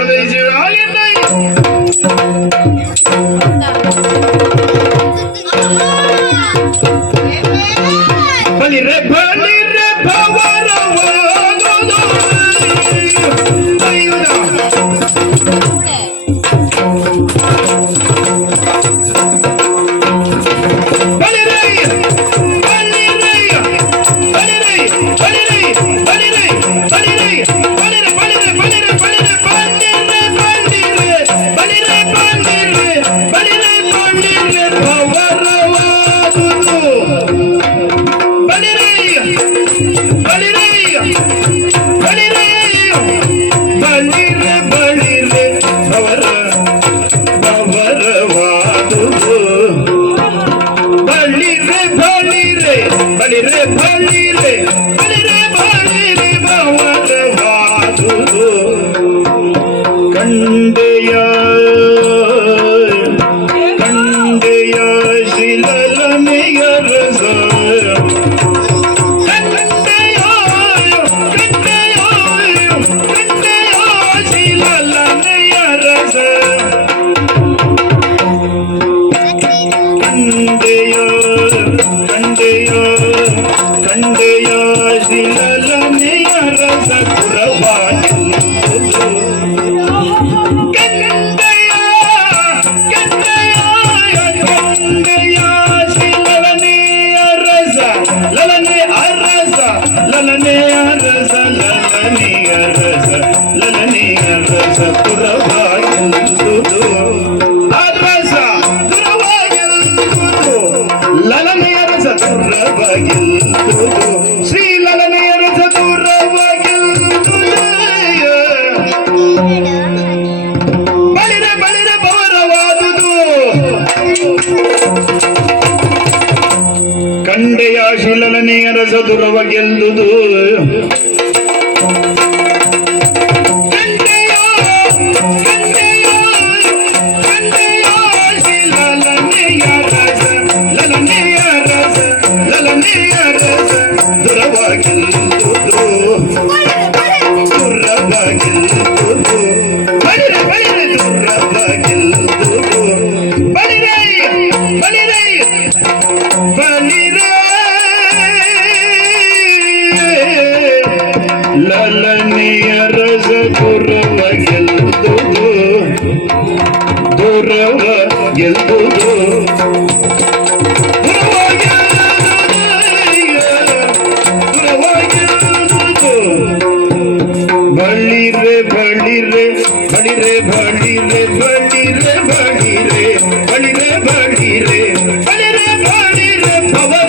Hallelujah. ನೀರಸದುರವಗೆಂದುದು Now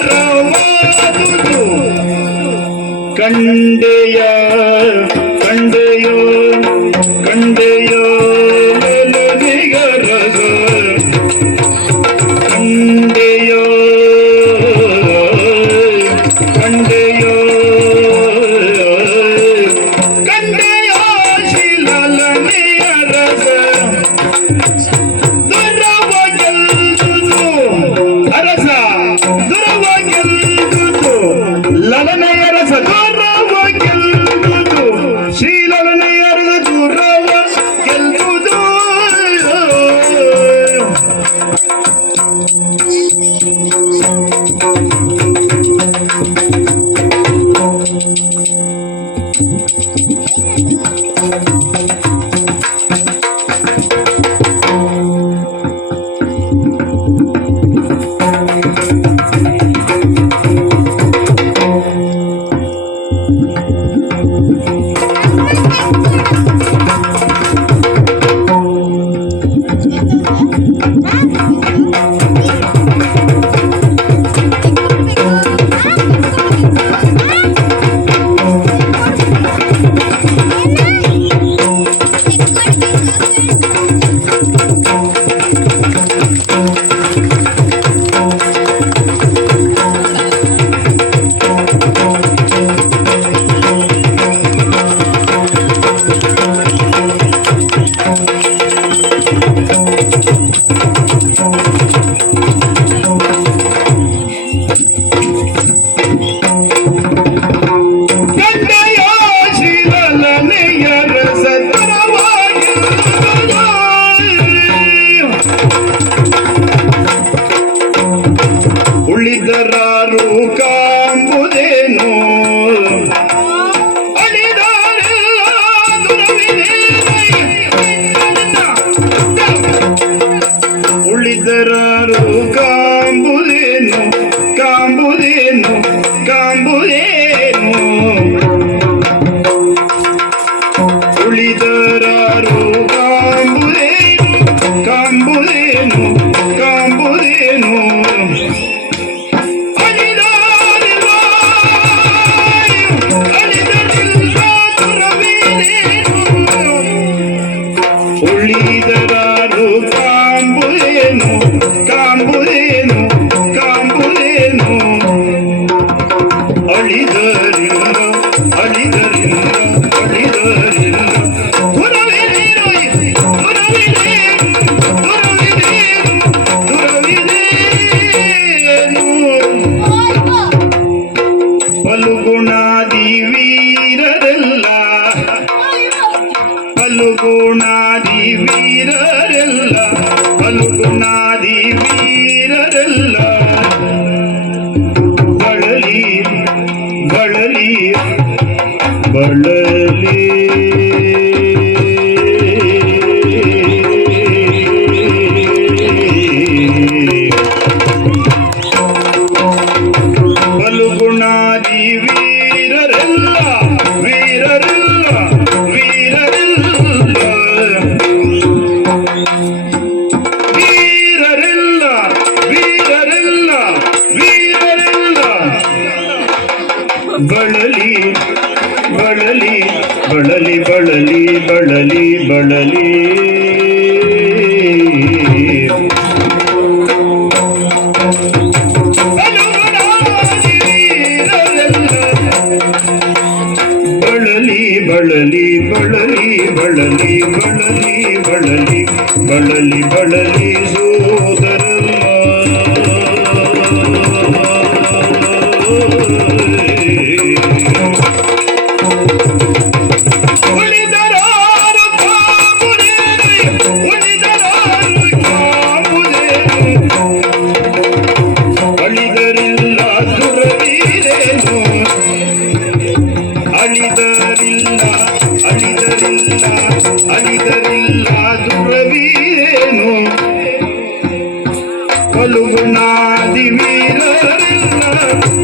பல்குணாதி வீரரெல்லாம் பல்குணாதி வீரரெல்லாம் வளலீர் வளலீர் வள ಬಳಲಿ ಬಳಲಿ ಬಳಲಿ ಸೂ ಪಲುಗುಣಾದಿ ವೀರರಿಲ್ಲ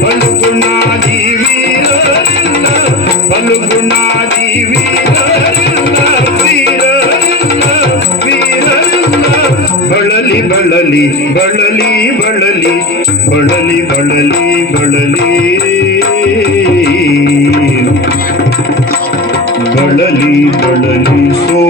ಪಲುಗುಣಾದಿ ವೀರರಿಲ್ಲ ಪಲುಗುಣಾದಿ ವೀರರಿಲ್ಲ ವೀರರಿಲ್ಲ ವೀರರಿಲ್ಲ ಬಳಲಿ ಬಳಲಿ ಬಳಲಿ ಬಳಲಿ ಬಳಲಿ ಬಳಲಿ ಬಳಲಿ ಬಳಲಿ ಸೋ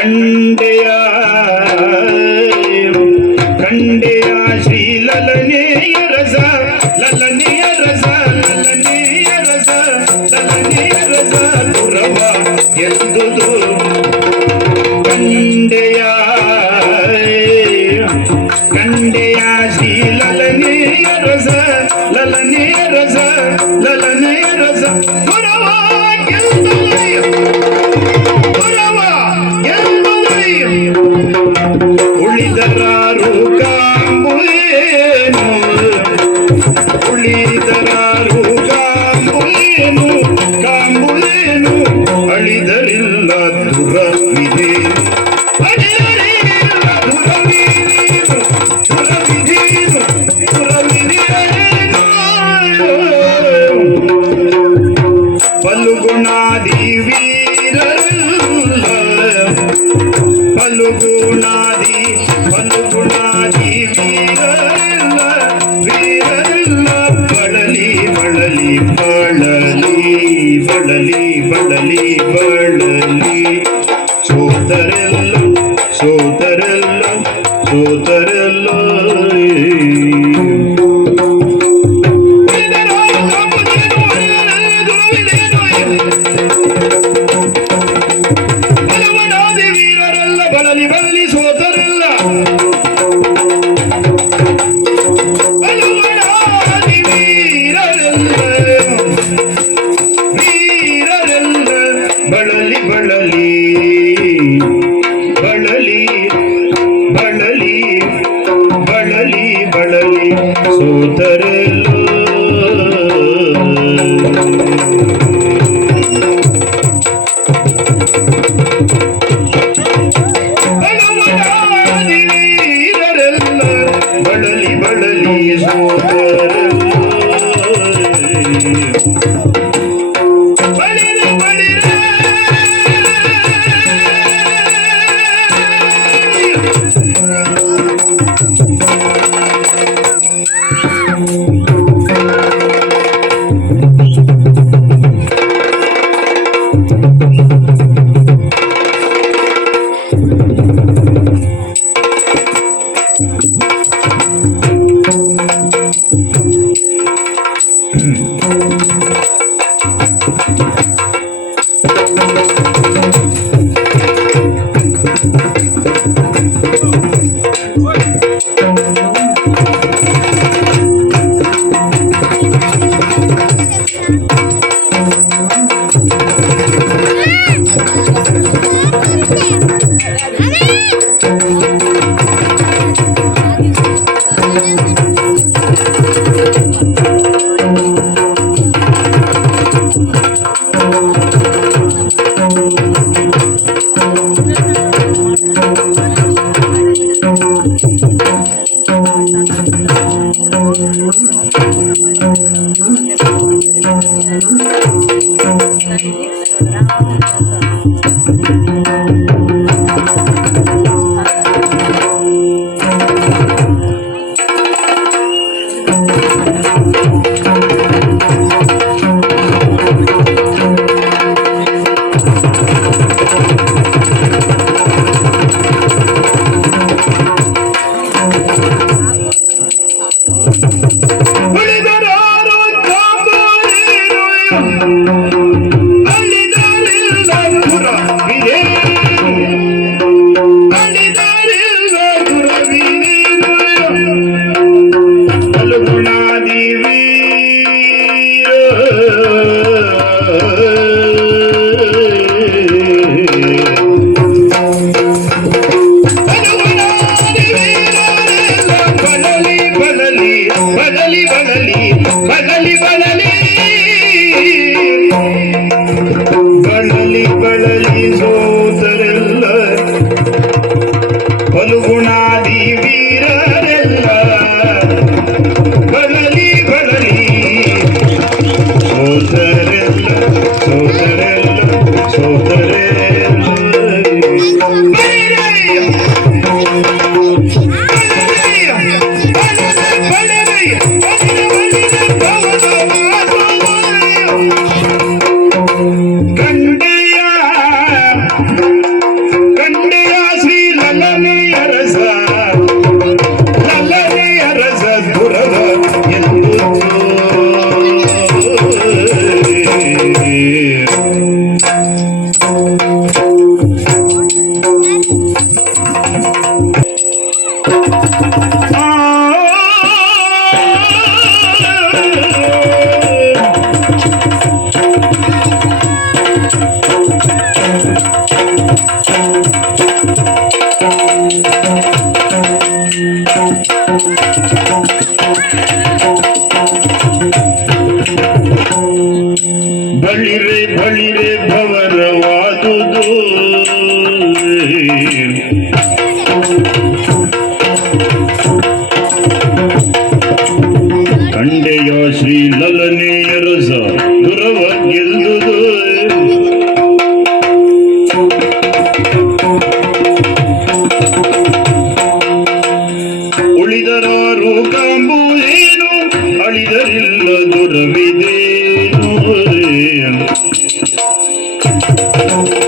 ಕಂಡೆಯ பூணாதி ಕಂಡೆ ಭವನವಾದುದು ಕಂಡೆಯ ಶ್ರೀ ಲಲನೆಯ ರಸ ಗುರವ ಗೆಲ್ಲುದು ಉಳಿದರಾರು ಕಾಂಬುದೇನು ಅಳಿದರಿಲ್ಲ ದುರವಿದೇನು Thank you.